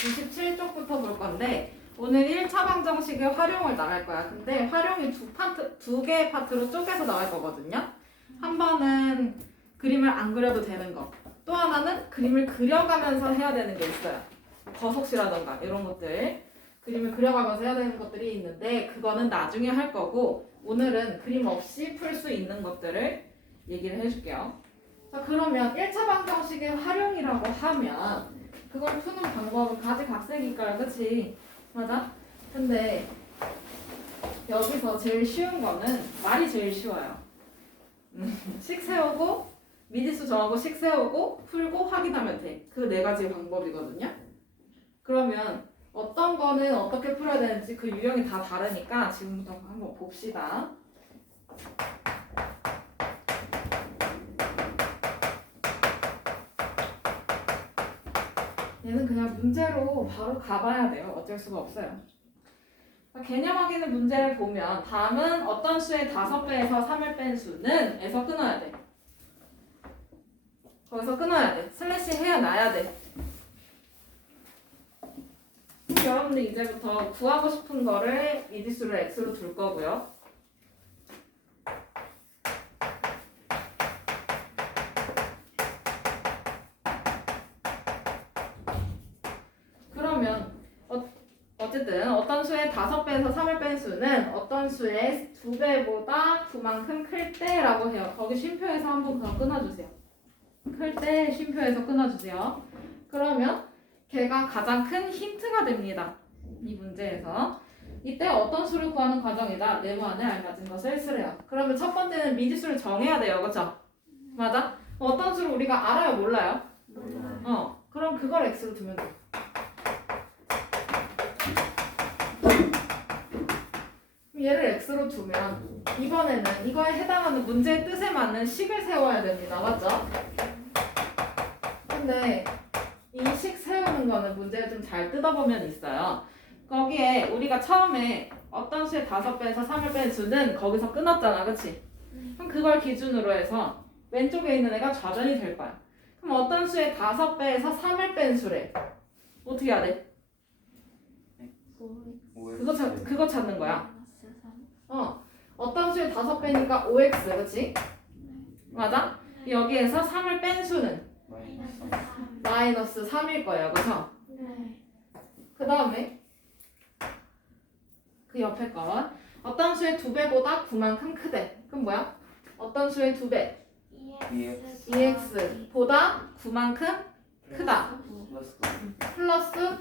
97쪽부터 볼 건데 오늘 1차 방정식의 활용을 나갈 거야. 근데 활용이 두 개의 파트로 쪼개서 나갈 거거든요. 한 번은 그림을 안 그려도 되는 거. 또 하나는 그림을 그려가면서 해야 되는 게 있어요. 버섯이라던가 이런 것들. 그림을 그려가면서 해야 되는 것들이 있는데 그거는 나중에 할 거고 오늘은 그림 없이 풀 수 있는 것들을 얘기를 해줄게요. 자, 그러면 1차 방정식의 활용이라고 하면 그걸 푸는 방법은 가지각색일까요? 그치? 맞아? 근데 여기서 제일 쉬운 거는 말이 제일 쉬워요. 식 세우고 미지수 정하고 식 세우고 풀고 확인하면 돼. 그 네 가지 방법이거든요. 그러면 어떤 거는 어떻게 풀어야 되는지 그 유형이 다 다르니까 지금부터 한번 봅시다. 얘는 그냥 문제로 바로 가봐야 돼요. 어쩔 수가 없어요. 개념 확인의 문제를 보면 다음은 어떤 수의 5배에서 3을 뺀 수는 에서 끊어야 돼. 거기서 끊어야 돼. 슬래시 해야 놔야 돼. 여러분들 이제부터 구하고 싶은 거를 미지수를 x로 둘 거고요. 그러면 어쨌든 어떤 수의 5배에서 3을 뺀 수는 어떤 수의 2배보다 9만큼 클 때라고 해요. 거기 쉼표에서 한번 그거 끊어주세요. 클 때 쉼표에서 끊어주세요. 그러면 걔가 가장 큰 힌트가 됩니다. 이 문제에서. 이때 어떤 수를 구하는 과정이다. 네모 안에 알맞은 것을 쓰래요. 그러면 첫 번째는 미지수를 정해야 돼요. 그렇죠? 맞아? 어떤 수를 우리가 알아요? 몰라요? 몰라요. 그럼 그걸 x로 두면 돼. 얘를 x로 두면 이번에는 이거에 해당하는 문제의 뜻에 맞는 식을 세워야 됩니다. 맞죠? 근데 이 식 세우는 거는 문제를 좀 잘 뜯어보면 있어요. 거기에 우리가 처음에 어떤 수의 5배에서 3을 뺀 수는 거기서 끊었잖아. 그치? 그럼 그걸 기준으로 해서 왼쪽에 있는 애가 좌변이 될 거야. 그럼 어떤 수의 5배에서 3을 뺀 수래. 어떻게 해야 돼? 그거 찾는 거야. 어떤 수의 5배니까 5x, 그치? 맞아? 여기에서 3을 뺀 수는 마이너스 3일 거예요, 그쵸? 그 다음에 그 옆에 건 어떤 수의 2배보다 9만큼 크대. 그럼 뭐야? 어떤 수의 2배? 2x보다 9만큼 크다. 플러스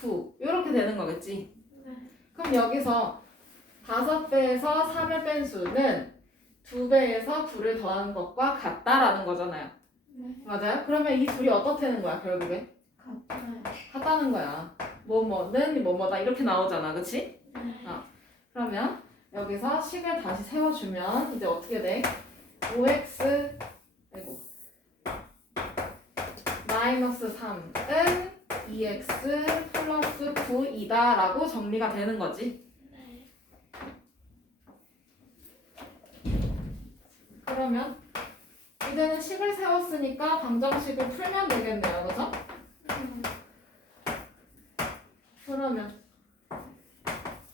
9 이렇게 되는 거겠지? 그럼 여기서 5배에서 3을 뺀 수는 2배에서 9를 더하는 것과 같다라는 거잖아요. 맞아요? 그러면 이 둘이 어떻다는 거야 결국에? 같다는 거야. 뭐뭐는 뭐뭐다 이렇게 나오잖아. 그치? 그러면 여기서 식을 다시 세워주면 이제 어떻게 돼? 5x 마이너스 3은 2x 플러스 9이다 라고 정리가 되는 거지. 그러면 이제는 식을 세웠으니까 방정식을 풀면 되겠네요. 그죠? 그러면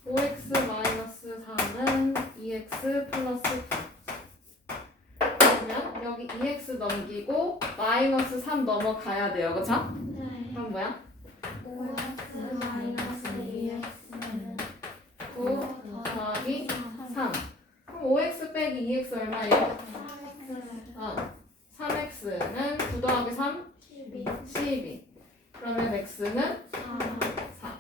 5x 마이너스 3은 2x 플러스 9. 그러면 여기 2x 넘기고 마이너스 3 넘어가야 돼요. 그쵸? 그럼 뭐야? 9 더하기 3. 그럼 5x 빼기 2x 얼마예요? 3x는 9 더하기 3? 12. 그러면 x는 4.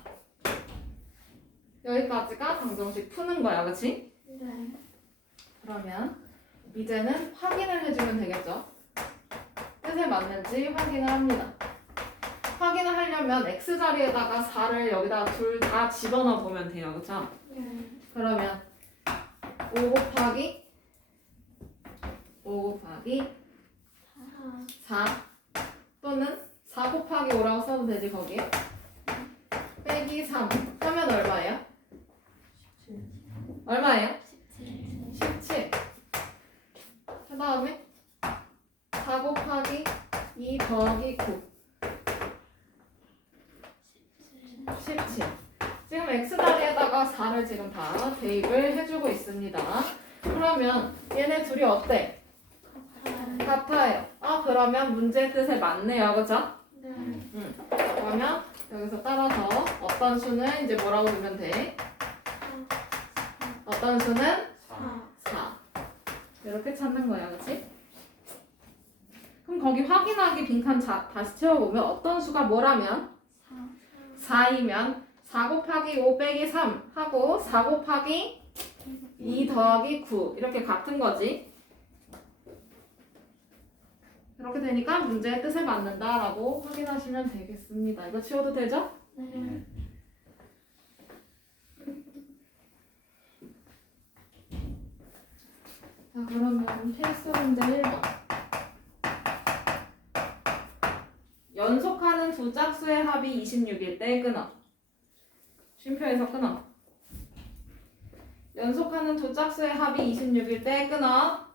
여기까지가 방정식 푸는 거야. 그치? 그러면 이제는 확인을 해주면 되겠죠? 뜻에 맞는지 확인을 합니다. 확인을 하려면 x자리에다가 4를 여기다가 둘 다 집어넣어 보면 돼요. 그쵸? 그러면 5 곱하기 4 또는 4 곱하기 5라고 써도 되지 거기에? 빼기 3 하면 얼마예요? 얼마예요? 17. 그 다음에 4 곱하기 2 더하기 9 17. 지금 x 자리에다가 4를 지금 다 대입을 해주고 있습니다. 그러면 얘네 둘이 어때? 같아요. 그러면 문제의 뜻에 맞네요. 그죠? 그러면 여기서 따라서 어떤 수는 이제 뭐라고 두면 돼? 어떤 수는 4. 이렇게 찾는 거야. 그치? 그럼 거기 확인하기 빈칸 다시 채워보면 어떤 수가 뭐라면? 4이면 4 곱하기 5 빼기 3 하고 4 곱하기 2 더하기 9 이렇게 같은 거지. 이렇게 되니까 문제의 뜻에 맞는다라고 확인하시면 되겠습니다. 이거 치워도 되죠? 네. 자, 그러면 필수 문제 1번. 연속하는 두 짝수의 합이 26일 때 끊어. 쉼표에서 끊어. 연속하는 두 짝수의 합이 26일 때 끊어.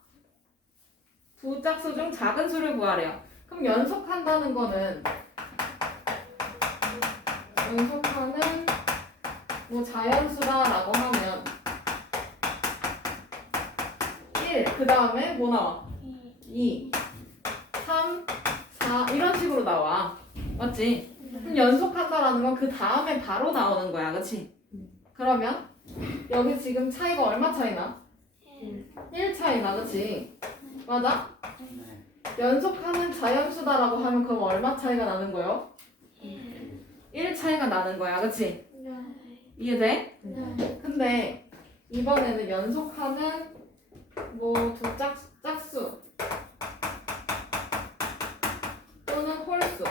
두 짝수 중 작은 수를 구하래요. 그럼 연속한다는 거는 연속하는 뭐 자연수다라고 하면 1, 그 다음에 뭐 나와? 2, 3, 4 이런 식으로 나와. 맞지? 그럼 연속한다라는 건 그 다음에 바로 나오는 거야. 그치? 그러면 여기 지금 차이가 얼마 차이나? 1 차이나. 그치? 맞아? 연속하는 자연수다라고 하면 그럼 얼마 차이가 나는 거예요? 1 차이가 나는 거야. 그치? 이해돼? 근데 이번에는 연속하는 뭐 두 짝수 또는 홀수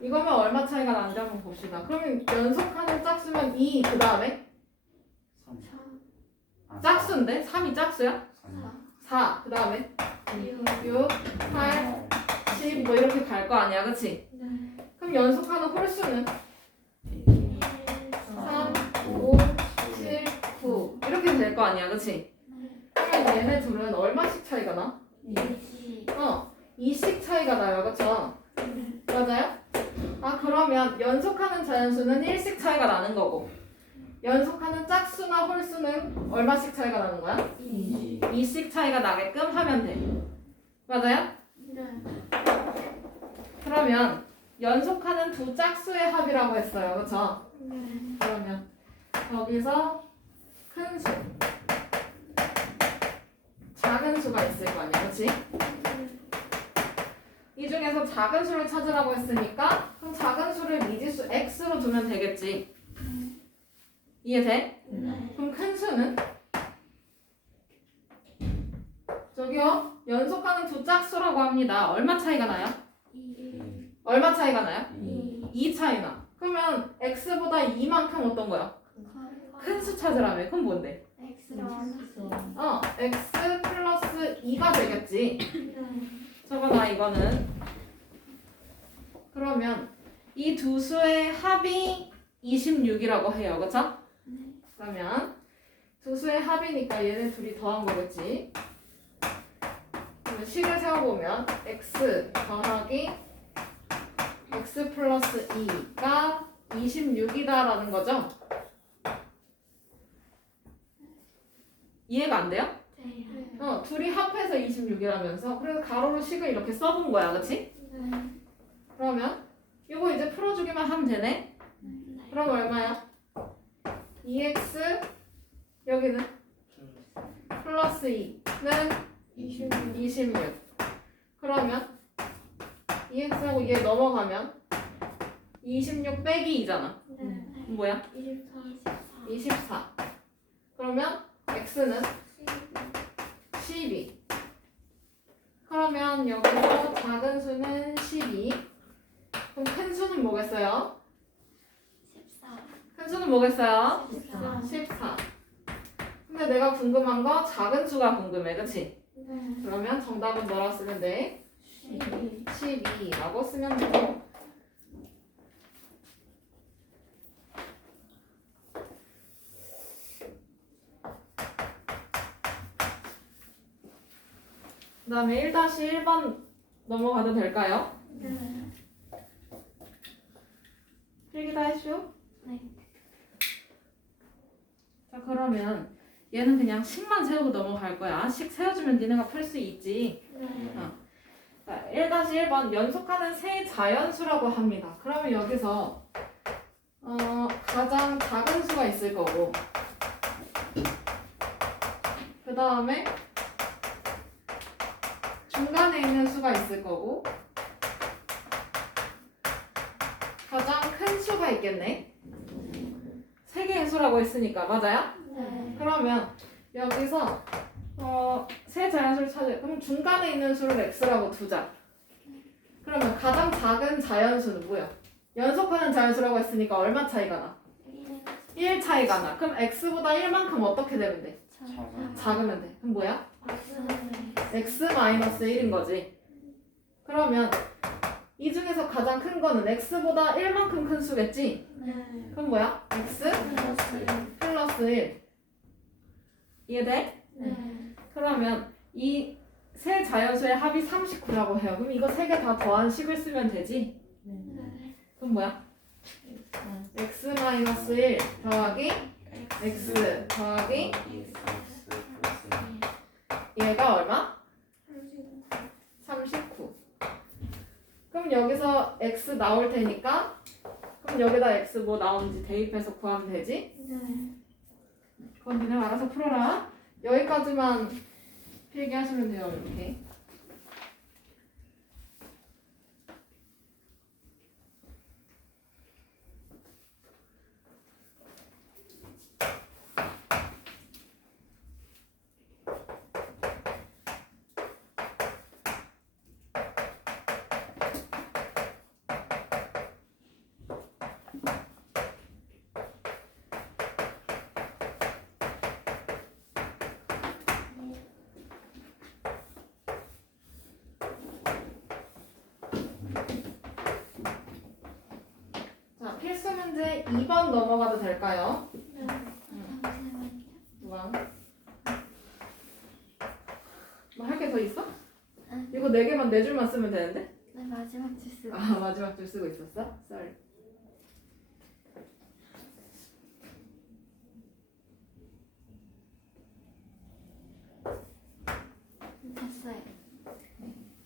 이거면 얼마 차이가 나는지 한번 봅시다. 그러면 연속하는 짝수면 2 그 다음에 짝수인데? 3이 짝수야? 4 그 다음에 6, 8, 10 뭐 이렇게 갈 거 아니야. 그치? 그럼 연속하는 홀수는 3, 5, 7, 9 이렇게 될 거 아니야. 그치? 그러면 얘네 둘은 얼마씩 차이가 나? 2씩 차이가 나요. 그쵸? 맞아요? 그러면 연속하는 자연수는 1씩 차이가 나는 거고 연속하는 짝수나 홀수는 얼마씩 차이가 나는 거야? 2씩 차이가 나게끔 하면 돼. 맞아요? 그러면 연속하는 두 짝수의 합이라고 했어요. 그쵸? 그러면 여기서 큰 수, 작은 수가 있을 거 아니야. 그치? 이 중에서 작은 수를 찾으라고 했으니까 그럼 작은 수를 미지수 x로 두면 되겠지. 이해돼? 그럼 큰 수는? 저기요. 연속하는 두 짝수라고 합니다. 얼마 차이가 나요? 얼마 차이가 나요? 2 차이나. 그러면 x보다 2만큼 어떤 거야? 큰 수 찾으라며. 그럼 뭔데? x 플러스 2가 되겠지. 저거나 이거는. 그러면 이 두 수의 합이 26이라고 해요. 그쵸? 그러면 두 수의 합이니까 얘네 둘이 더한 거겠지. 그러면 식을 세워보면 x 더하기 x 플러스 2가 26이다라는 거죠. 이해가 안 돼요? 둘이 합해서 26이라면서 그래서 가로로 식을 이렇게 써본 거야. 그치? 그러면 이거 이제 풀어주기만 하면 되네. 그럼 얼마야? 2x 여기는 플러스 2는 26. 그러면 2x하고 얘 넘어가면 26 빼기 2잖아. 뭐야? 24. 그러면 x는 12. 그러면 여기서 작은 수는 12. 그럼 큰 수는 뭐겠어요? 큰 수는 뭐겠어요? 14. 근데 내가 궁금한 거 작은 수가 궁금해. 그치? 그러면 정답은 뭐라고 쓰면 돼? 12라고 쓰면 되고 그 다음에 1-1번 넘어가도 될까요? 필기 다 했슈? 네. 자 그러면 얘는 그냥 식만 세우고 넘어갈 거야. 식 세워주면 니네가 풀 수 있지. 네. 자, 1-1번 연속하는 세 자연수라고 합니다. 그러면 여기서 가장 작은 수가 있을 거고 그 다음에 중간에 있는 수가 있을 거고 가장 큰 수가 있겠네. 세 개의 수라고 했으니까 맞아요? 네. 그러면 여기서 세 자연수를 찾아요. 그럼 중간에 있는 수를 x라고 두자. 그러면 가장 작은 자연수는 뭐야? 연속하는 자연수라고 했으니까 얼마 차이가 나? 1 차이가 나. 그럼 x보다 1만큼 어떻게 되면 돼? 작으면 돼. 그럼 뭐야? x-1인 거지. 그러면 이 중에서 가장 큰 거는 x보다 1만큼 큰 수겠지? 네. 그럼 뭐야? x 플러스 1. 이해돼? 네. 그러면 이 세 자연수의 합이 39라고 해요. 그럼 이거 세 개 다 더한 식을 쓰면 되지? 네. 그럼 뭐야? x-1 더하기 x 더하기 얘가 얼마? 39. 그럼 여기서 x 나올 테니까 그럼 여기다 x 뭐 나오는지 대입해서 구하면 되지? 네. 그건 니네 알아서 풀어라. 여기까지만 필기하시면 돼요. 이렇게. 자, 필수 문제 2번 넘어가도 될까요? 네. 잠시만요. 우왕. 뭐 할 게 더 있어? 네. 이거 4개만 4줄만 쓰면 되는데? 네, 마지막 주스. 아, 마지막 줄 쓰고 있었어? 썰. 됐어요.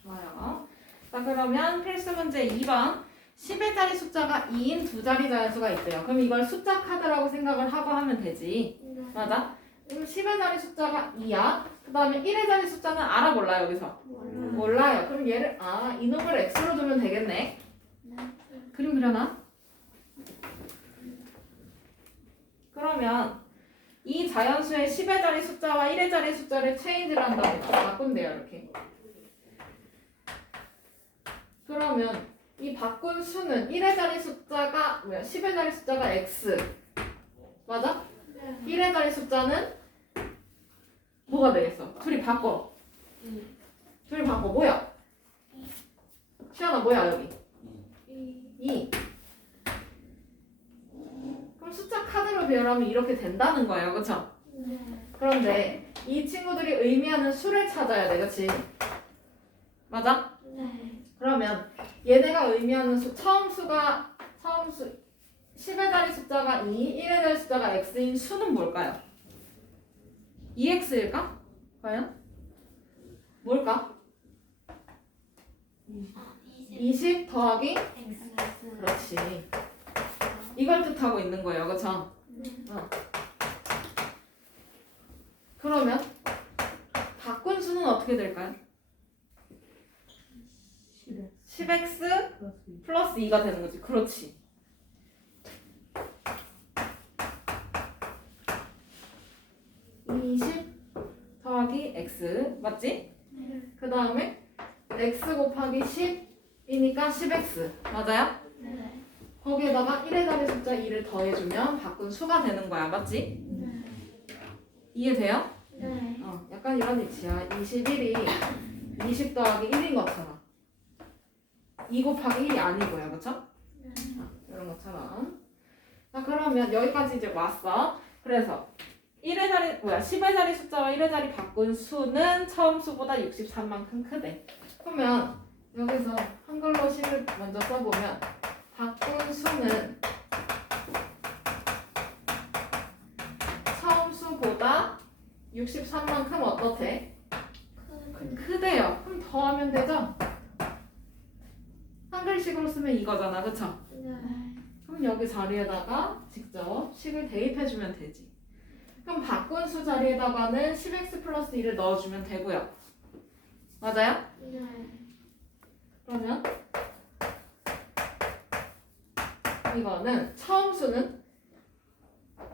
좋아요. 자, 그러면 필수 문제 2번. 10의 자리 숫자가 2인 두 자리 자연수가 있대요. 그럼 이걸 숫자 카드라고 생각을 하고 하면 되지. 네. 맞아? 그럼 10의 자리 숫자가 2야. 그 다음에 1의 자리 숫자는 알아 몰라 여기서? 몰라요. 그럼 얘를 이놈을 x로 두면 되겠네. 네. 그림 그려놔. 그러면 이 자연수의 10의 자리 숫자와 1의 자리 숫자를 체인지를 한다고 바꾼대요. 이렇게. 그러면 이 바꾼 수는 1의 자리 숫자가 뭐야? 10의 자리 숫자가 x. 맞아? 1의 자리 숫자는 뭐가 되겠어? 둘이 바꿔. 둘이 바꿔. 뭐야? 시연아 뭐야 여기? 2. 그럼 숫자 카드로 배열하면 이렇게 된다는 거예요. 그쵸? 네. 그런데 이 친구들이 의미하는 수를 찾아야 돼. 그치? 맞아? 네. 그러면 얘네가 의미하는 처음 수 10의 자리 숫자가 2, 1의 자리 숫자가 x인 수는 뭘까요? 2x일까? 과연? 뭘까? 20 더하기? X. 그렇지. 이걸 뜻하고 있는 거예요. 그쵸? 네. 그러면 바꾼 수는 어떻게 될까요? 10x 플러스 2가 되는 거지. 그렇지. 더하기 x 맞지? 그 다음에 x 곱하기 10이니까 10x 맞아요? 네. 거기에다가 1의 자리 숫자 2를 더해주면 바꾼 수가 되는 거야 맞지? 네. 이해돼요? 네. 약간 이런 위치야. 21이 20 더하기 1인 것처럼 2 곱하기 1이 아니고요 그쵸? 이런 것처럼. 자 그러면 여기까지 이제 왔어. 그래서 1의 자리 10의 자리 숫자와 1의 자리 바꾼 수는 처음 수보다 63만큼 크대. 그러면 여기서 한글로 식을 먼저 써보면 바꾼 수는 63만큼 어떻대? 큰. 크대요. 그럼 더하면 되죠? 한글식으로 쓰면 이거잖아, 그쵸? 네. 그럼 여기 자리에다가 직접 식을 대입해주면 되지. 그럼 바꾼 수 자리에다가는 10x 플러스 1을 넣어주면 되고요. 맞아요? 네. 그러면 이거는 처음 수는?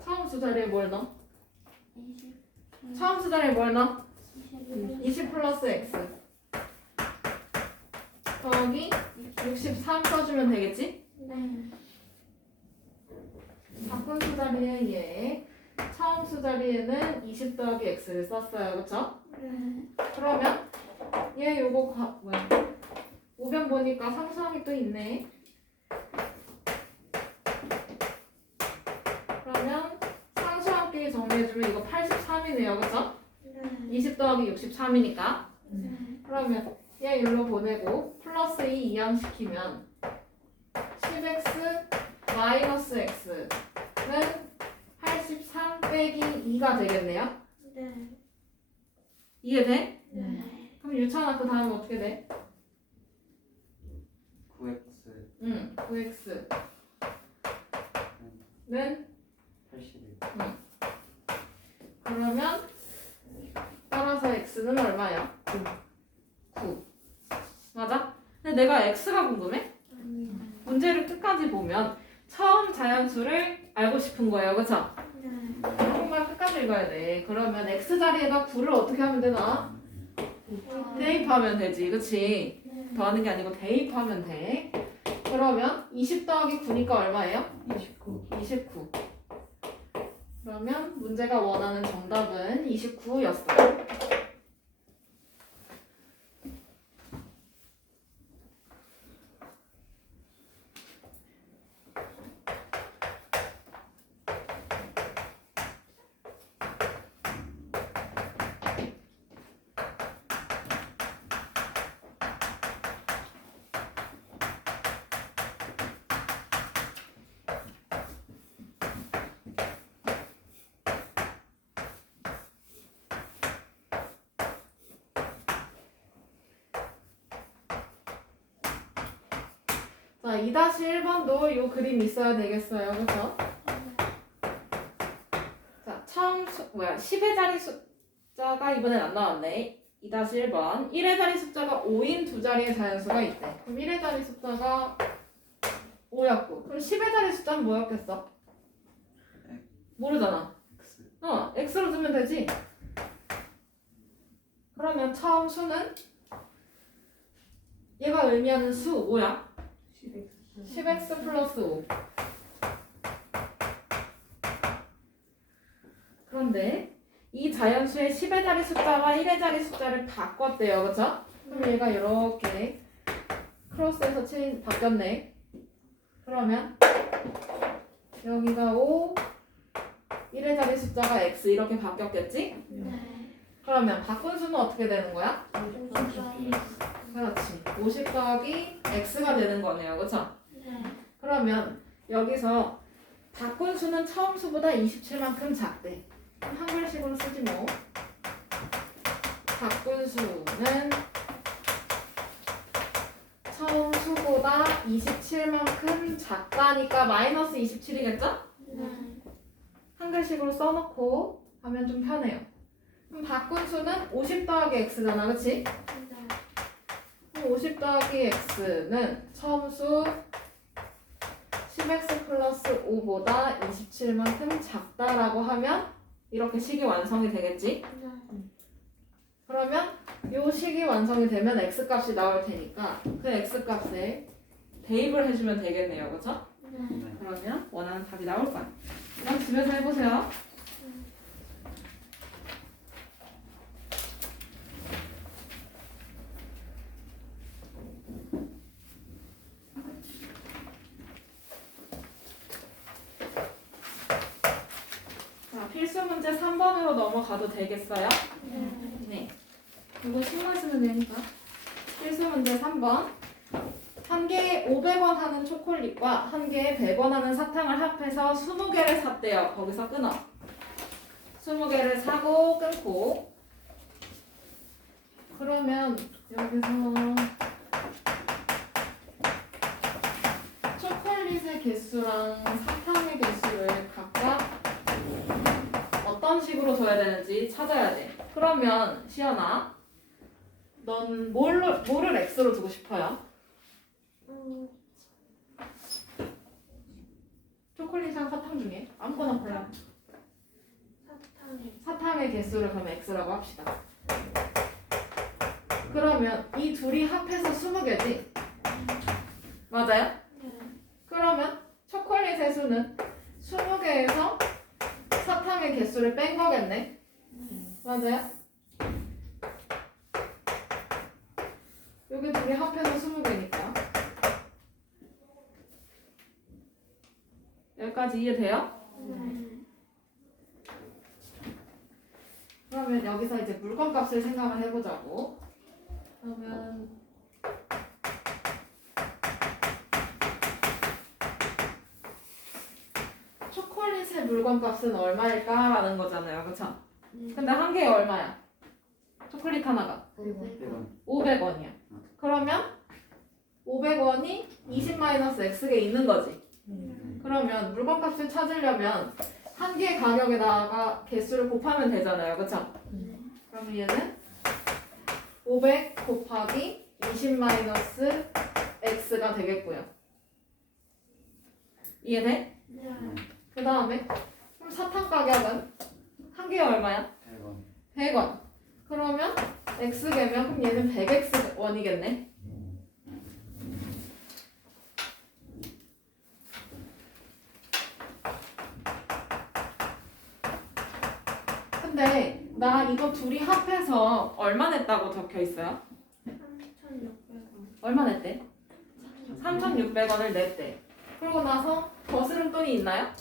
처음 수 자리에 뭘 넣어? 20. 처음 수 자리에 뭘 넣어? 21. 20 플러스 x 더하기 63 써주면 되겠지? 네. 바꾼 수 자리에 얘, 처음 수 자리에는 20 더하기 x를 썼어요, 그쵸? 네. 그러면 얘 요거 뭐야? 우변 보니까 상수항이 또 있네. 그러면 상수항끼리 정리해주면 이거 83이네요, 그쵸? 네. 20 더하기 63이니까. 네. 그러면 얘 일로 보내고 플러스 2 이항시키면 10x 마이너스 x는 83 빼기 2가 되겠네요. 네. 이해돼? 네. 그럼 유찬아 그 다음에 어떻게 돼? 9x 9x는 81 그러면 따라서 x는 얼마야? 9 맞아? 근데 내가 x가 궁금해? 아니요. 문제를 끝까지 보면 처음 자연수를 알고 싶은 거예요, 그쵸? 네. 정말 끝까지 읽어야 돼. 그러면 x 자리에다 9를 어떻게 하면 되나? 대입하면 되지, 그치? 네. 더하는 게 아니고 대입하면 돼. 그러면 20 더하기 9니까 얼마예요? 29 29. 그러면 문제가 원하는 정답은 29였어요. 자, 2-1번도 이 그림 있어야 되겠어요. 그죠? 자, 처음 10의 자리 숫자가 이번엔 안 나왔네. 2-1번. 1의 자리 숫자가 5인 두 자리의 자연수가 있대. 그럼 1의 자리 숫자가 5였고. 그럼 10의 자리 숫자는 뭐였겠어? 모르잖아. x x로 두면 되지. 그러면 처음 수는 얘가 의미하는 수 뭐야? 10x 플러스 5. 그런데 이 자연수의 10의 자리 숫자와 1의 자리 숫자를 바꿨대요. 그쵸? 그럼 얘가 이렇게 크로스해서 바뀌었네. 그러면 여기가 5, 1의 자리 숫자가 x 이렇게 바뀌었겠지? 네. 그러면 바꾼 수는 어떻게 되는 거야? 50 그렇지. 50 더하기 x가 되는 거네요. 그쵸? 네. 그러면 여기서 바꾼 수는 처음 수보다 27만큼 작대. 그럼 한글식으로 쓰지 뭐. 바꾼 수는 처음 수보다 27만큼 작다니까 마이너스 27이겠죠? 네. 한글식으로 써놓고 하면 좀 편해요. 그럼 바꾼 수는 50 더하기 x잖아, 그치? 네. 그럼 50 더하기 x는 처음 수 10x 플러스 5보다 27만큼 작다라고 하면 이렇게 식이 완성이 되겠지? 네. 그러면 이 식이 완성이 되면 x값이 나올 테니까 그 x값에 대입을 해주면 되겠네요. 그쵸? 네. 그러면 원하는 답이 나올 거야. 그럼 집에서 해보세요. 자, 필수 문제 3번으로 넘어가도 되겠어요? 네. 이거 신경 쓰면 되니까. 필수 문제 3번. 한 개에 500원 하는 초콜릿과 한 개에 100원 하는 사탕을 합해서 20개를 샀대요. 거기서 끊어. 20개를 사고 끊고 그러면 여기서 초콜릿의 개수랑 사탕의 개수를 각각 어떤 식으로 둬야 되는지 찾아야 돼. 그러면 시연아, 넌 뭐를 x로 두고 싶어요? 초콜릿이랑 사탕 중에 아무거나 골라. 사탕이. 사탕의 개수를 그럼 x라고 합시다. 그러면 이 둘이 합해서 20개지? 맞아요? 네. 그러면 초콜릿의 수는 20개에서 사탕의 개수를 뺀 거겠네? 맞아요? 여기 둘이 합해서 20개니까. 여기까지 이해돼요? 네. 그러면 여기서 이제 물건값을 생각을 해보자고. 그러면 초콜릿의 물건값은 얼마일까라는 거잖아요, 그렇죠? 근데 한 개에 얼마야? 초콜릿 하나가 100원. 500원이야. 그러면 500원이 20-x개 있는 거지. 그러면 물건값을 찾으려면 한 개 가격에다가 개수를 곱하면 되잖아요, 그렇죠? 그러면 얘는 500 곱하기 20-x가 되겠고요. 이해돼? 네. 그 다음에 그럼 사탕 가격은 한 개에 얼마야? 100원. 100원. 그러면 x개면 그럼 얘는 100x원이겠네. 근데 나 이거 둘이 합해서 얼마 냈다고 적혀 있어요? 3,600원. 얼마 냈대? 3,600원을 냈대. 그러고 나서 거스름돈이 있나요?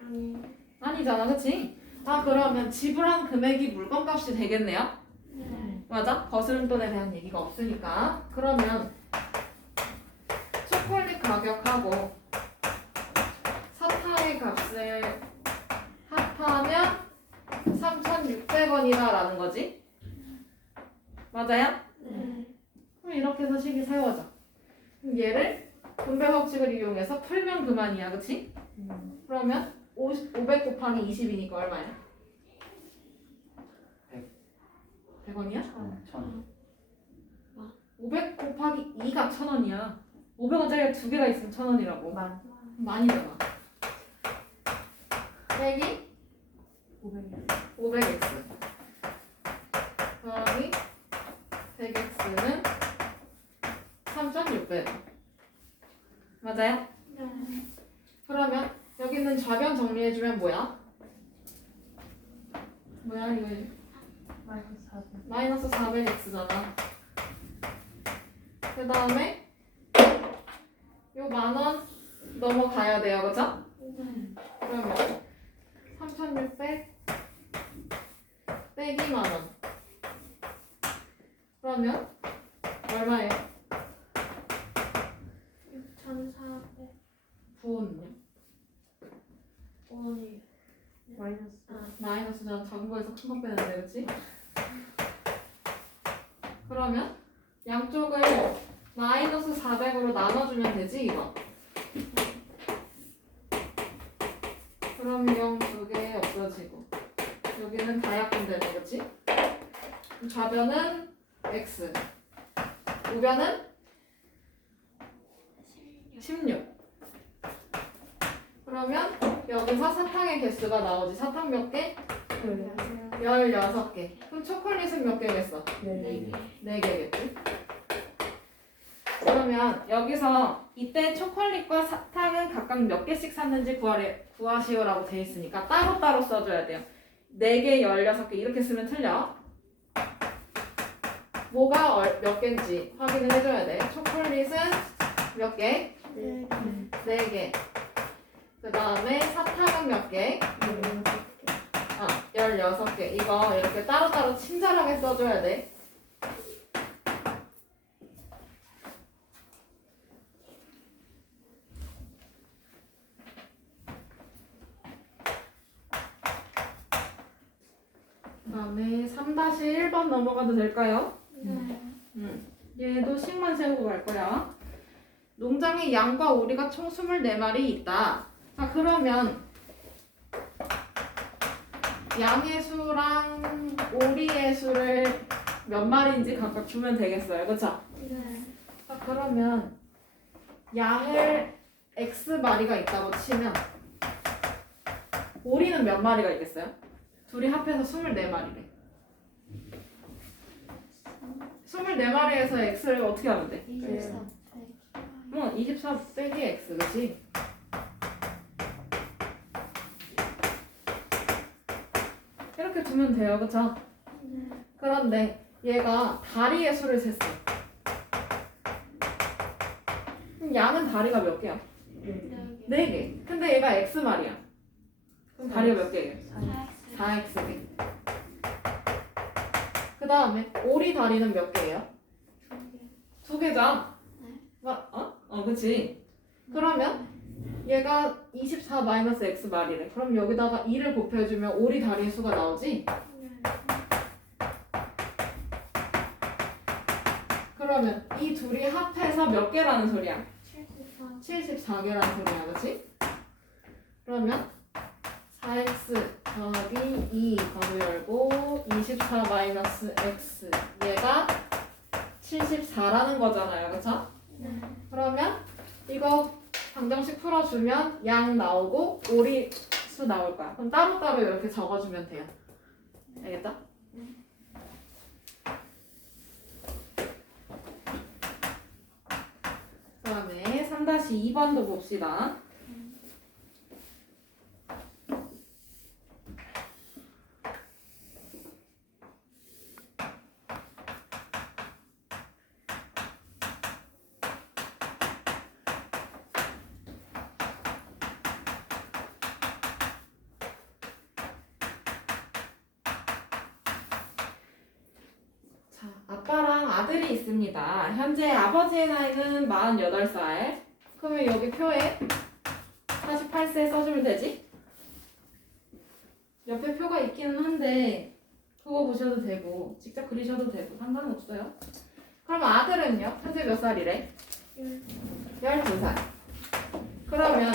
아니. 아니잖아, 그치? 아, 그러면 지불한 금액이 물건값이 되겠네요? 네. 맞아? 거스름돈에 대한 얘기가 없으니까. 그러면 초콜릿 가격하고 사탕의 값을 합하면 3,600원이다라는 거지? 맞아요? 네. 그럼 이렇게 해서 식이 세워져. 그럼 얘를 분배 법칙을 이용해서 풀면 그만이야, 그치? 그러면 500 곱하기 20이니까 얼마야? 100원이야? 1000. 500 곱하기 2가 1,000원이야. 500원짜리가 두 개가 있으면 1,000원이라고. 많이잖아. 빼기 500x 더하기 100x는 3,600원. 맞아요? 네. 그러면 여기는 좌변 정리해주면 뭐야? 뭐야 이거? 마이너스 400x잖아. 그 다음에 요 10,000원 넘어가야 돼요, 그죠? 네. 그러면 3,600 빼기 10,000원. 그러면 얼마예요? 6,400원이. 부호는요? 마이너스. 마이너스 작은 거에서 큰 거 빼는데, 그렇지? 그러면 양쪽을 마이너스 400으로 나눠주면 되지, 이거. 그럼 0 두 개 없어지고 여기는 다약분되네, 그렇지? 좌변은 x, 우변은 16. 그러면 여기서 사탕의 개수가 나오지. 사탕 몇 개? 16개. 그럼 초콜릿은 몇 개겠어? 네. 4개겠지? 그러면 여기서 이때 초콜릿과 사탕은 각각 몇 개씩 샀는지 구하시오라고 돼 있으니까 따로따로 써줘야 돼요. 4개, 16개 이렇게 쓰면 틀려. 뭐가 몇 개인지 확인을 해줘야 돼. 초콜릿은 몇 개? 네. 4개. 그 다음에 사탕은 몇 개? 16개. 이거 이렇게 따로따로 친절하게 써줘야 돼. 다음에 3-1번 넘어가도 될까요? 네. 얘도 식만 세우고 갈 거야. 농장에 양과 오리가 총 24마리 있다. 자, 그러면 양의 수랑 오리의 수를 몇 마리인지 각각 주면 되겠어요. 그쵸? 네. 자, 그러면 양을 X마리가 있다고 치면 오리는 몇 마리가 있겠어요? 둘이 합해서 24마리래. 24마리에서 X를 어떻게 하면 돼? 24 빼기 X, 그치? 이렇게 두면 돼요, 그쵸? 네. 그런데 얘가 다리의 수를 셌어. 그럼 양은 다리가 몇 개야? 네. 4개. 근데 얘가 X말이야. 그럼 다리가 몇 개예요? 4X개. 그 다음에 오리 다리는 몇 개예요? 2개잖아. 그치? 그러면 얘가 24 마이너스 X 말이래. 그럼 여기다가 2를 곱해주면 오리 다리의 수가 나오지? 그러면 이 둘이 합해서 몇 개라는 소리야? 74개라는 소리야, 그치? 그러면 4x 더하기 2 괄호 열고 24 마이너스 x 얘가 74라는 거잖아요, 그쵸? 네. 그러면 이거 방정식 풀어주면 양 나오고 오리 수 나올 거야. 그럼 따로따로 이렇게 적어주면 돼요. 알겠다? 그 다음에 3-2번도 봅시다. 자, 아빠랑 아들이 있습니다. 현재 아버지의 나이는 48살. 그러면 여기 표에 48세 써주면 되지? 옆에 표가 있기는 한데 그거 보셔도 되고 직접 그리셔도 되고 상관없어요. 그러면 아들은요? 현재 몇 살이래? 12살. 그러면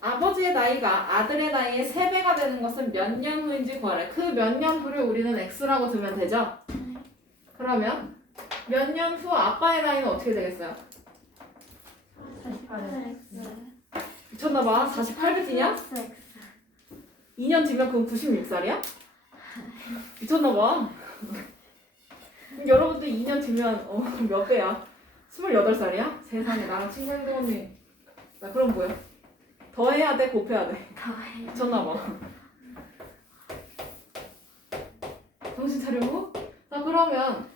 아버지의 나이가 아들의 나이의 3배가 되는 것은 몇 년 후인지 구하래. 그 몇 년 후를 우리는 X라고 두면 되죠? 그러면 몇 년 후 아빠의 나이는 어떻게 되겠어요? 미쳤나봐. 48배 뛰냐? 2년 뒤면 그럼 96살이야? 미쳤나봐. 여러분도 2년 뒤면 몇 배야? 28살이야? 세상에 나랑 친구 행동 언니. 나 그럼 뭐야? 더 해야 돼? 곱해야 돼? 미쳤나봐. 정신 차리고? 자, 그러면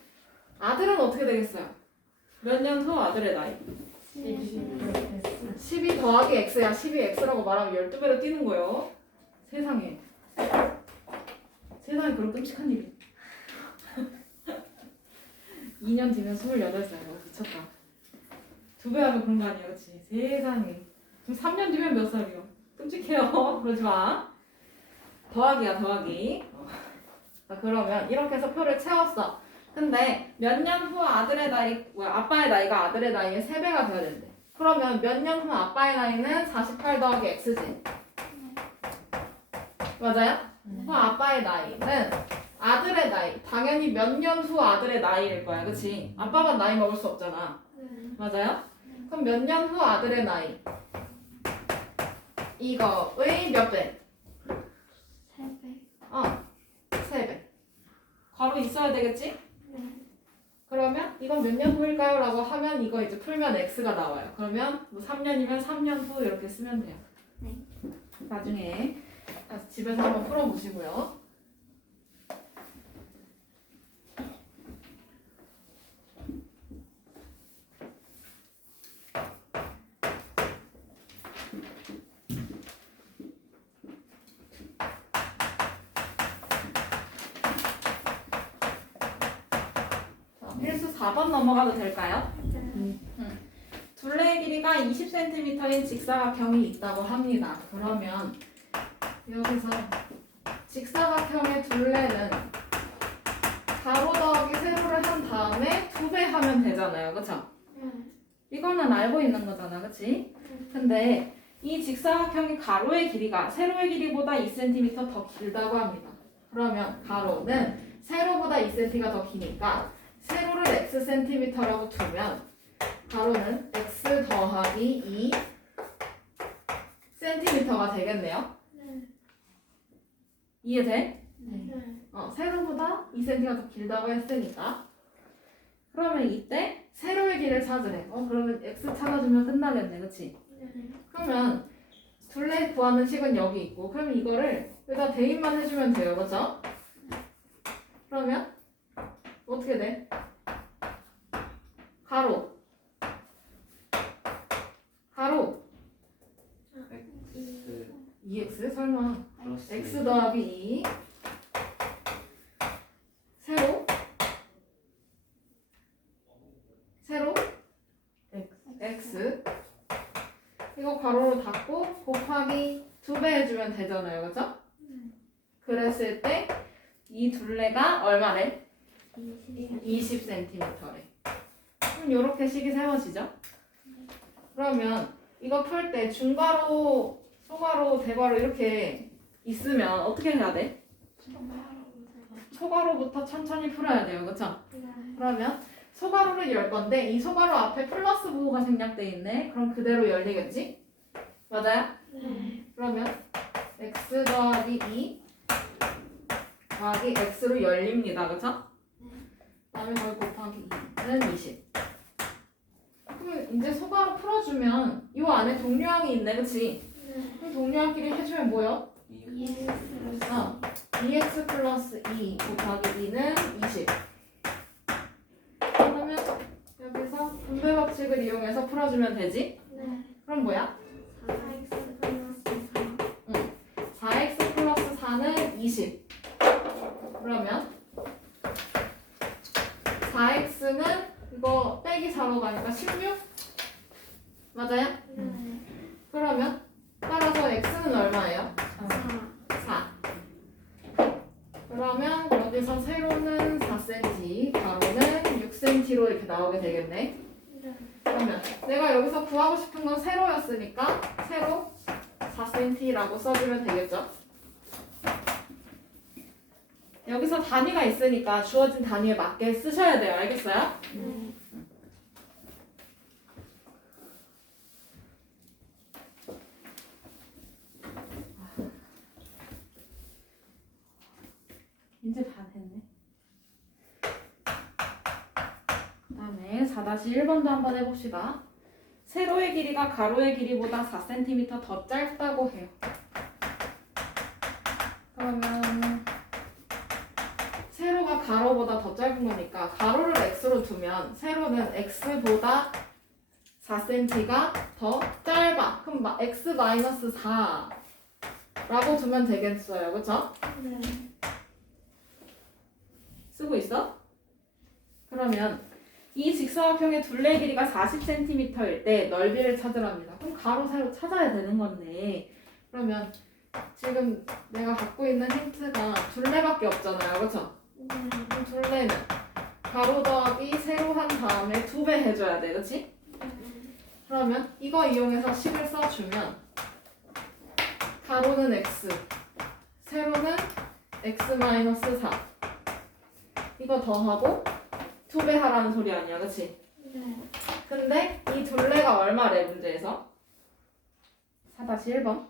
아들은 어떻게 되겠어요? 몇 년 후 아들의 나이? 12 더하기 x야. 12x라고 말하면 12배로 뛰는 거예요. 세상에. 세상에 그런 끔찍한 일이. 2년 뒤면 28살. 미쳤다. 2배 하면 그런 거 아니야, 그치? 세상에. 그럼 3년 뒤면 몇 살이요? 끔찍해요. 그러지 마. 더하기야, 더하기. 자, 그러면 이렇게 해서 표를 채웠어. 근데 몇 년 후 아들의 나이, 아빠의 나이가 아들의 나이의 3배가 돼야 된대. 그러면 몇 년 후 아빠의 나이는 48 더하기 x지. 맞아요? 그럼 아빠의 나이는 아들의 나이. 당연히 몇 년 후 아들의 나이일 거야. 그치? 아빠만 나이 먹을 수 없잖아. 맞아요? 그럼 몇 년 후 아들의 나이. 이거의 몇 배? 3배. 괄호 있어야 되겠지? 그러면 이건 몇 년 후일까요? 라고 하면 이거 이제 풀면 x가 나와요. 그러면 뭐 3년이면 3년 후 이렇게 쓰면 돼요. 나중에 집에서 한번 풀어보시고요. 필수 4번 넘어가도 될까요? 둘레의 길이가 20cm인 직사각형이 있다고 합니다. 그러면 여기서 직사각형의 둘레는 가로 더하기 세로를 한 다음에 2배 하면 되잖아요. 그쵸? 네. 이거는 알고 있는 거잖아. 그치? 근데 이 직사각형의 가로의 길이가 세로의 길이보다 2cm 더 길다고 합니다. 그러면 가로는 세로보다 2cm가 더 기니까 세로를 xcm라고 두면 가로는 x 더하기 2cm가 되겠네요. 네. 이해돼? 네. 세로보다 2cm가 더 길다고 했으니까 그러면 이때 세로의 길이를 찾으래. 그러면 x 찾아주면 끝나겠네. 그치? 네. 그러면 둘레 구하는 식은 여기 있고 그러면 이거를 여기다 대입만 해주면 돼요. 그죠? 그러면 어떻게 돼? 가로 X 2x 설마 플러스 x 더하기 2 세로 x 이거 괄호로 닫고 곱하기 2배 해주면 되잖아요. 그죠? 그랬을 때 이 둘레가 얼마래? 20cm래. 그럼 이렇게 식이 세워지죠? 그러면 이거 풀 때 중괄호, 소괄호, 대괄호 이렇게 있으면 어떻게 해야 돼? 소괄호부터 천천히 풀어야 돼요. 그쵸? 그러면 소괄호를 열 건데 이 소괄호 앞에 플러스 부호가 생략돼 있네. 그럼 그대로 열리겠지? 맞아요? 네. 그러면 x 더하기 2 더하기 x로 열립니다. 그쵸? 그다음에 거기 곱하기 2는 20. 그럼 이제 소괄호 풀어주면 이 안에 동류항이 있네. 그치? 그럼 동류항끼리 해주면 뭐요? 2x 플러스 2 곱하기 2는 20. 그러면 여기서 분배 법칙을 이용해서 풀어주면 되지? 그럼 뭐야? 4x 플러스 4는 20. 그러면 4x는 이거 빼기 4로 가니까 16? 맞아요? 그러면 따라서 x는 얼마예요? 4. 그러면 여기서 세로는 4cm, 가로는 6cm로 이렇게 나오게 되겠네. 그러면 내가 여기서 구하고 싶은 건 세로였으니까 세로 4cm라고 써주면 되겠죠? 여기서 단위가 있으니까 주어진 단위에 맞게 쓰셔야 돼요. 알겠어요? 이제 다 됐네. 그 다음에 4-1번도 한번 해봅시다. 세로의 길이가 가로의 길이보다 4cm 더 짧다고 해요. 그러면 세로가 가로보다 더 짧은 거니까 가로를 x로 두면 세로는 x보다 4cm가 더 짧아. 그럼 x-4 라고 두면 되겠어요. 그쵸? 쓰고 있어? 그러면 이 직사각형의 둘레 길이가 40cm일 때 넓이를 찾으랍니다. 그럼 가로 세로 찾아야 되는 건데 그러면 지금 내가 갖고 있는 힌트가 둘레밖에 없잖아요. 그쵸? 그럼 둘레는 가로 더하기 세로 한 다음에 2배 해줘야 돼. 그치? 그러면 이거 이용해서 식을 써주면 가로는 x, 세로는 x-4 이거 더하고 2배 하라는 소리 아니야. 그치? 근데 이 둘레가 얼마래 문제에서? 4-1번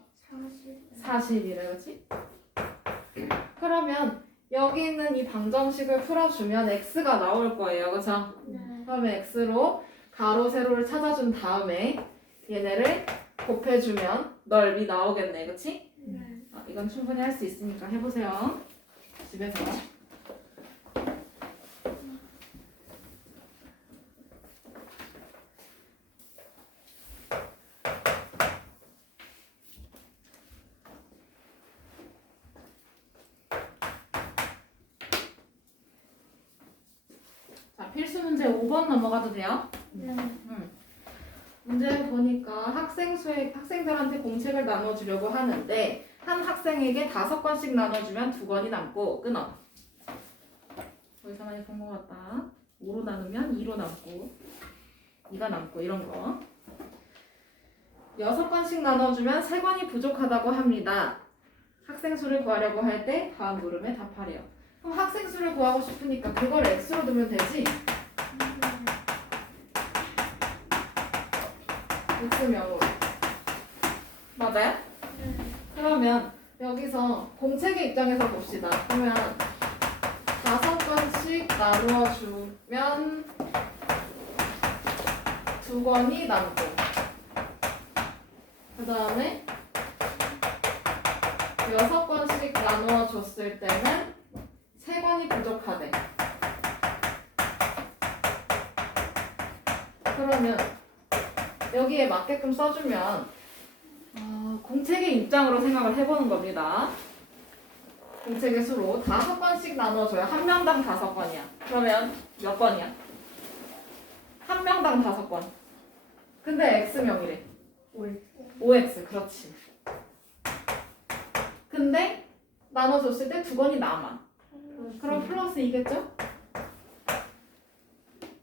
40이래. 그치? 그러면 여기 있는 이 방정식을 풀어주면 x가 나올 거예요. 그쵸? 그러면 x로 가로 세로를 찾아준 다음에 얘네를 곱해주면 넓이 나오겠네. 그치? 이건 충분히 할 수 있으니까 해보세요. 집에서. 자, 필수 문제 5번 넘어가도 돼요? 문제를 보니까 학생들한테 공책을 나눠주려고 하는데 한 학생에게 5권씩 나눠주면 2권이 남고 끊어. 거기서 많이 본 것 같다. 5로 나누면 2로 남고 2가 남고 이런 거. 6권씩 나눠주면 3권이 부족하다고 합니다. 학생 수를 구하려고 할 때 다음 물음에 답하래요. 그럼 학생 수를 구하고 싶으니까 그걸 x로 두면 되지? x명으로. 맞아요? 그러면 여기서 공책의 입장에서 봅시다. 그러면 5권씩 나누어 주면 2권이 남고 그 다음에 6권씩 나누어 줬을 때는 3권이 부족하대. 그러면 여기에 맞게끔 써주면 공책의 입장으로 생각을 해보는 겁니다. 공책의 수로 5권씩 나눠줘요. 한 명당 5권이야. 그러면 몇 권이야? 한 명당 5권. 근데 x명이래. 5x. 그렇지. 근데 나눠줬을 때 2권이 남아. 그럼 플러스 2겠죠?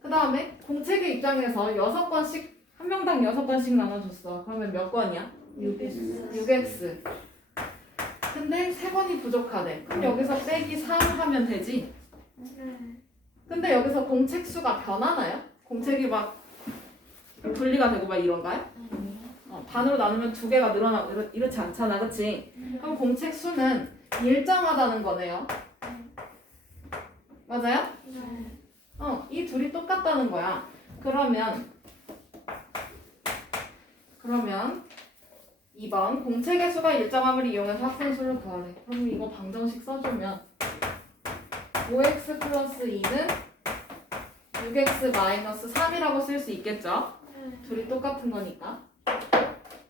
그 다음에 공책의 입장에서 6권씩 한 명당 6권씩 나눠줬어. 그러면 몇 권이야? 6x. 근데 3권이 부족하대. 그럼 여기서 빼기 3 하면 되지? 근데 여기서 공책 수가 변하나요? 공책이 막 분리가 되고 막 이런가요? 반으로 나누면 2개가 늘어나고 이렇지 않잖아. 그치? 그럼 공책 수는 일정하다는 거네요. 맞아요? 이 둘이 똑같다는 거야. 그러면 2번 공책의 수가 일정함을 이용해서 학생 수를 구하래. 그럼 이거 방정식 써주면 5x 플러스 2는 6x 마이너스 3이라고 쓸 수 있겠죠? 둘이 똑같은 거니까.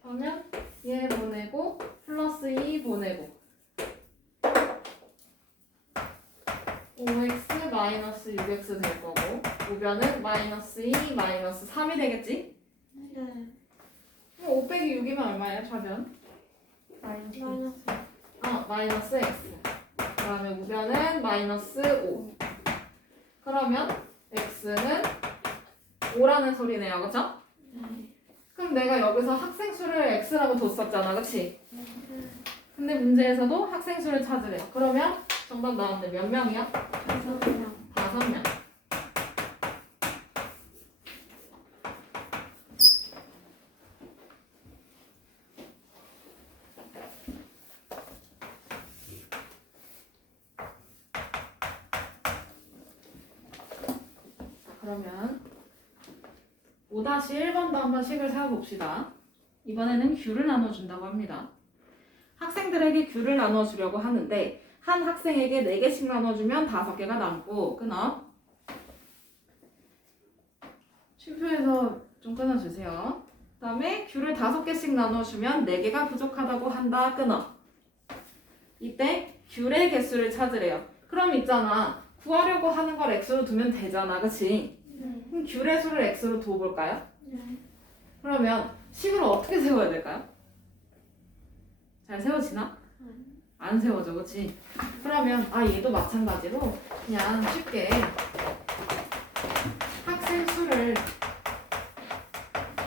그러면 얘 보내고 플러스 2 보내고 5x 마이너스 6x 될 거고 우변은 마이너스 2 마이너스 3이 되겠지? 그럼 5 빼기 6이면 얼마예요? 좌변? 마이너스 x. 그 다음에 우변은 마이너스 5. 그러면 x는 5라는 소리네요. 그쵸? 그럼 내가 여기서 학생 수를 x라고 뒀었잖아. 그치? 근데 문제에서도 학생 수를 찾으래요. 그러면 정답 나왔네. 몇 명이야? 5명. 그러면 5-1번도 한번 식을 세워봅시다. 이번에는 규를 나눠준다고 합니다. 학생들에게 규를 나눠주려고 하는데 한 학생에게 4개씩 나눠주면 5개가 남고 끊어. 쉼표에서 좀 끊어주세요. 그 다음에 규를 5개씩 나눠주면 4개가 부족하다고 한다. 끊어. 이때 귤의 개수를 찾으래요. 그럼 있잖아. 구하려고 하는 걸 x로 두면 되잖아. 그치? 그럼 귤의 수를 x로 둬볼까요? 그러면 식을 어떻게 세워야 될까요? 잘 세워지나? 안 세워져. 그치? 그러면 얘도 마찬가지로 그냥 쉽게 학생 수를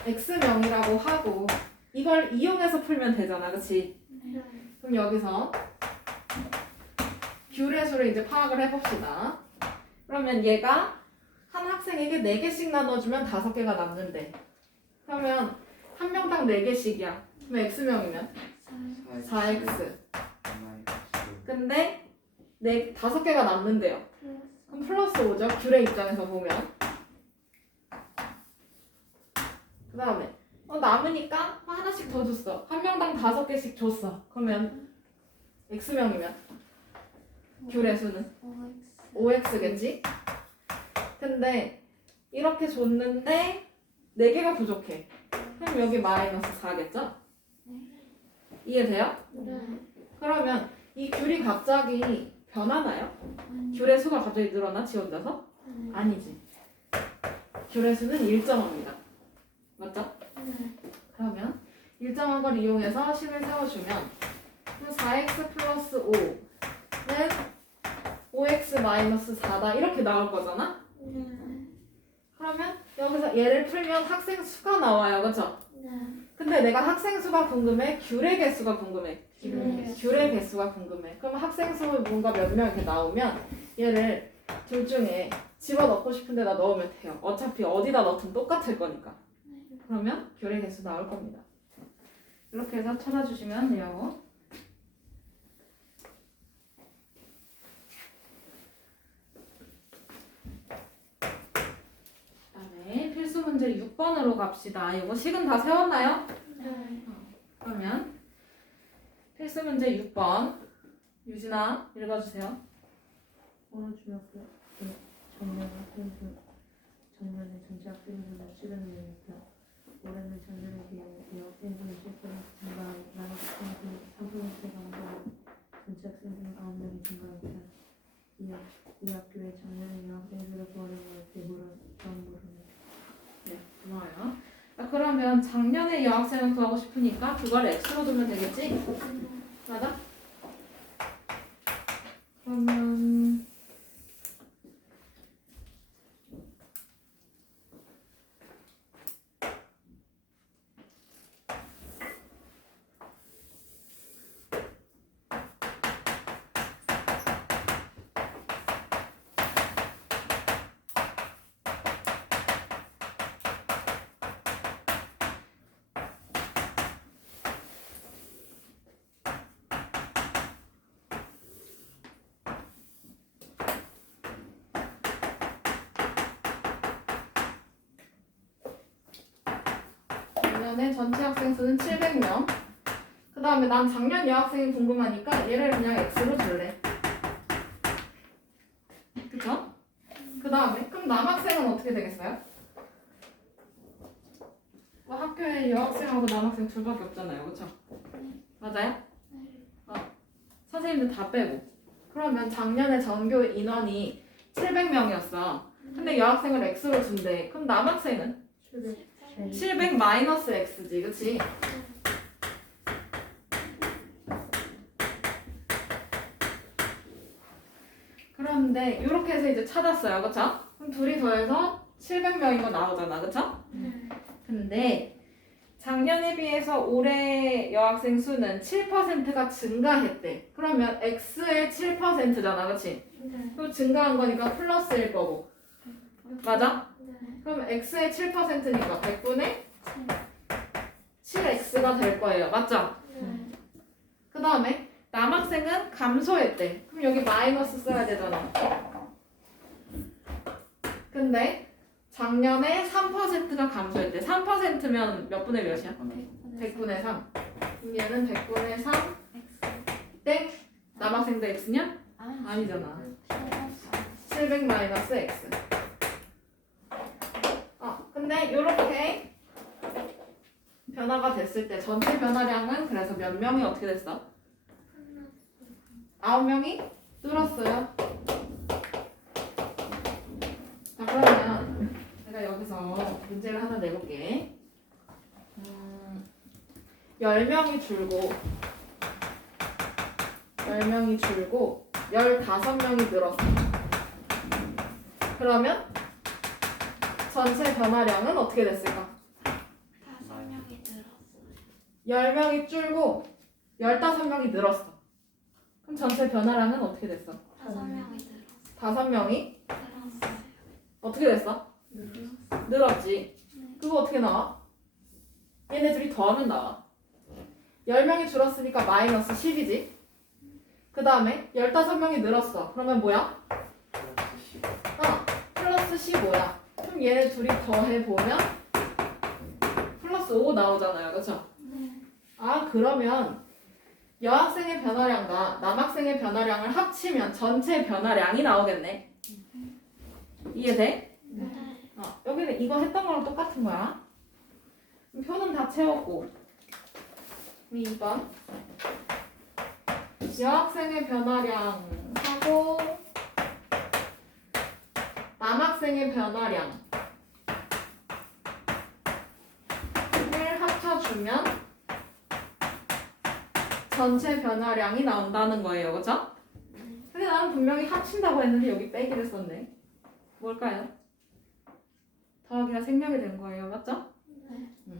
x명이라고 하고 이걸 이용해서 풀면 되잖아. 그치? 그럼 여기서 귤의 수를 이제 파악을 해봅시다. 그러면 얘가 한 학생에게 4개씩 나눠주면 5개가 남는데 그러면 한 명당 4개씩이야. 그럼 x명이면 4x. 근데 5개가 남는데요. 그럼 플러스 5죠. 귤의 입장에서 보면. 그 다음에 남으니까 하나씩 더 줬어. 한 명당 5개씩 줬어. 그러면 x명이면 귤의 수는 5x겠지? 근데 이렇게 줬는데 4개가 부족해. 그럼 여기 마이너스 4겠죠? 이해돼요? 그러면 이 귤이 갑자기 변하나요? 귤의 수가 갑자기 늘어나? 지 혼자서? 아니지. 귤의 수는 일정합니다. 맞죠? 그러면 일정한 걸 이용해서 식을 세워주면 4x 플러스 5는 5x 마이너스 4다 이렇게 나올 거잖아? 네. 그러면 여기서 얘를 풀면 학생 수가 나와요, 그쵸? 네. 근데 내가 학생 수가 궁금해? 귤의 개수가 궁금해? 귤의 귤의 개수가 궁금해. 그럼 학생 수 뭔가 몇 명 이렇게 나오면 얘를 둘 중에 집어넣고 싶은 데다 넣으면 돼요. 어차피 어디다 넣든 똑같을 거니까. 그러면 귤의 개수 나올 겁니다. 이렇게 해서 찾아주시면 돼요. 그다음에 필수 문제 6번으로 갑시다. 이거 식은 다 세웠나요? 네. 그러면 필수 문제 6번 유진아 읽어주세요. 중학교 작년에 작년에 전체 학생수는 700명이었다. 올해는 작년에 비해 여학생수는 10% 증가하고 남학생수는 3%가 감소하고 전체 학생수는 9명이 증가했다. 이 학교에 작년에 여학생수를 구하는 걸 처음으로는. 네, 고마워요. 자, 그러면 작년에 여학생을 구하고 싶으니까 그걸 x로 두면 되겠지? 맞아? 그러면 작년에 전체 학생 수는 700명. 그 다음에 난 작년 여학생이 궁금하니까 얘를 그냥 x로 줄래. 그쵸? 그 다음에 그럼 남학생은 어떻게 되겠어요? 뭐 학교에 여학생하고 남학생 둘밖에 없잖아요. 그쵸? 맞아요? 선생님들 다 빼고. 그러면 작년에 전교 인원이 700명이었어. 근데 여학생을 x로 준대. 그럼 남학생은? 700 마이너스 x지, 그치? 그런데 이렇게 해서 이제 찾았어요, 그쵸? 그럼 둘이 더해서 700명인 거 나오잖아, 그쵸? 근데 작년에 비해서 올해 여학생 수는 7%가 증가했대. 그러면 x의 7%잖아, 그치? 네. 그럼 증가한 거니까 플러스일 거고. 맞아? 네. 그럼 x의 7%니까 100분의 7x가 될 거예요. 맞죠? 네. 그 다음에 남학생은 감소했대. 그럼 여기 마이너스 써야 되잖아. 근데 작년에 3%가 감소했대. 3%면 몇 분의 몇이야? 100분의 3. 그럼 얘는 100분의 3 땡? 남학생도 x냐? 아니잖아. 700 마이너스 x. 근데 이렇게 변화가 됐을 때 전체 변화량은 그래서 몇 명이 어떻게 됐어? 9명이 줄었어요. 자, 그러면 내가 여기서 문제를 하나 내볼게. 10명이 줄고 15명이 늘었어. 그러면 전체 변화량은 어떻게 됐을까? 5명이 늘었어요. 10명이 줄고 15명이 늘었어. 그럼 전체 변화량은 어떻게 됐어? 5명이 늘었어요. 5명이 늘었어요. 어떻게 됐어? 늘었지. 그거 어떻게 나와? 얘네 둘이 더하면 나와. 10명이 줄었으니까 마이너스 10이지. 그 다음에 15명이 늘었어. 그러면 뭐야? 플러스 15야. 그럼 얘네 둘이 더해보면 플러스 5 나오잖아요. 그쵸? 네. 그러면 여학생의 변화량과 남학생의 변화량을 합치면 전체 변화량이 나오겠네. 이해돼? 네. 여기는 이거 했던 거랑 똑같은 거야. 그럼 표는 다 채웠고 2번 여학생의 변화량하고 남학생의 변화량을 합쳐주면 전체 변화량이 나온다는 거예요. 그죠? 근데 나는 분명히 합친다고 했는데 여기 빼기를 썼네. 뭘까요? 더하기가 생략이 된 거예요. 맞죠? 네.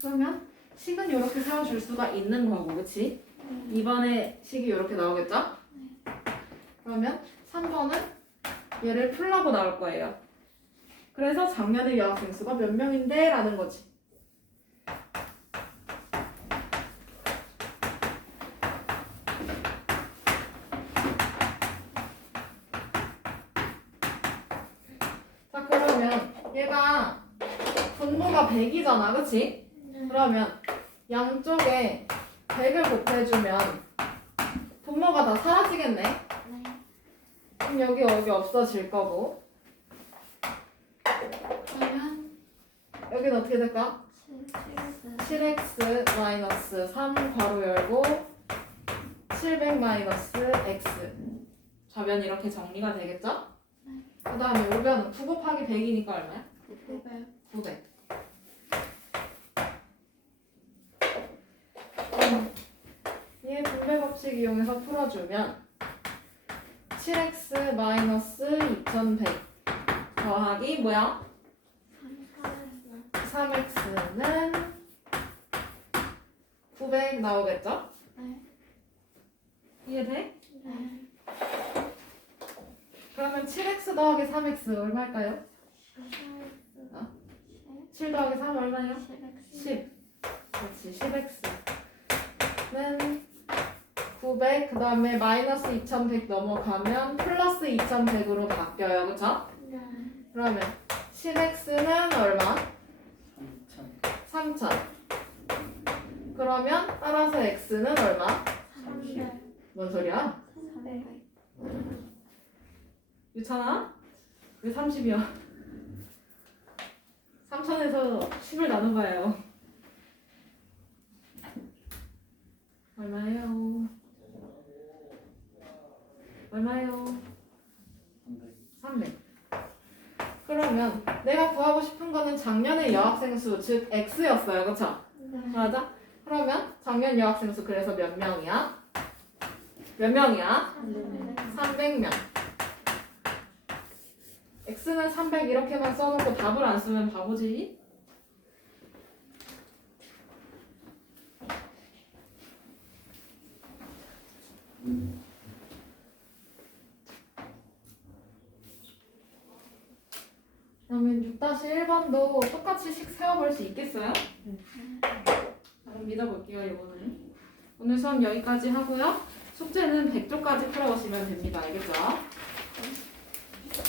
그러면 식은 이렇게 세워줄 수가 있는 거고, 그치? 2번에 식이 이렇게 나오겠죠? 그러면 3번은 얘를 풀라고 나올 거예요. 그래서 작년의 여학생 수가 몇 명인데? 라는 거지. 자, 그러면 얘가 분모가 100이잖아, 그치? 그러면 양쪽에 100을 곱해주면 분모가 다 사라지겠네? 그럼 여기 없어질 거고 그러면 여기는 어떻게 될까? 7x 마이너스 3 괄호 열고 700 마이너스 x 좌변 이렇게 정리가 되겠죠? 그 다음에 우변은 9 곱하기 100이니까 얼마야? 900. 얘 분배 법칙 이용해서 풀어주면 7x 마이너스 2100 더하기 뭐야? 3x는 900 나오겠죠? 이해돼? 그러면 7x 더하기 3x 얼마일까요? 7 더하기 3 얼마예요? 10. 그렇지, 10x는 900, 그 다음에 마이너스 2100 넘어가면 플러스 2100으로 바뀌어요. 그쵸? 그러면 10x는 얼마? 3000. 그러면 따라서 x는 얼마? 뭔 소리야? 유찬아? 왜 30이야? 3000에서 10을 나눈 거예요. 얼마예요? 얼마예요? 300. 그러면 내가 구하고 싶은 거는 작년의 여학생 수, 즉 x였어요. 그쵸? 맞아? 그러면 작년 여학생 수 그래서 몇 명이야? 몇 명이야? 300명. x는 300 이렇게만 써놓고 답을 안 쓰면 바보지? 그러면 6-1번도 똑같이 식 세워볼 수 있겠어요? 그럼 믿어볼게요, 이거는. 오늘 수업 여기까지 하고요. 숙제는 100조까지 풀어오시면 됩니다. 알겠죠?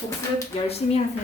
복습 열심히 하세요.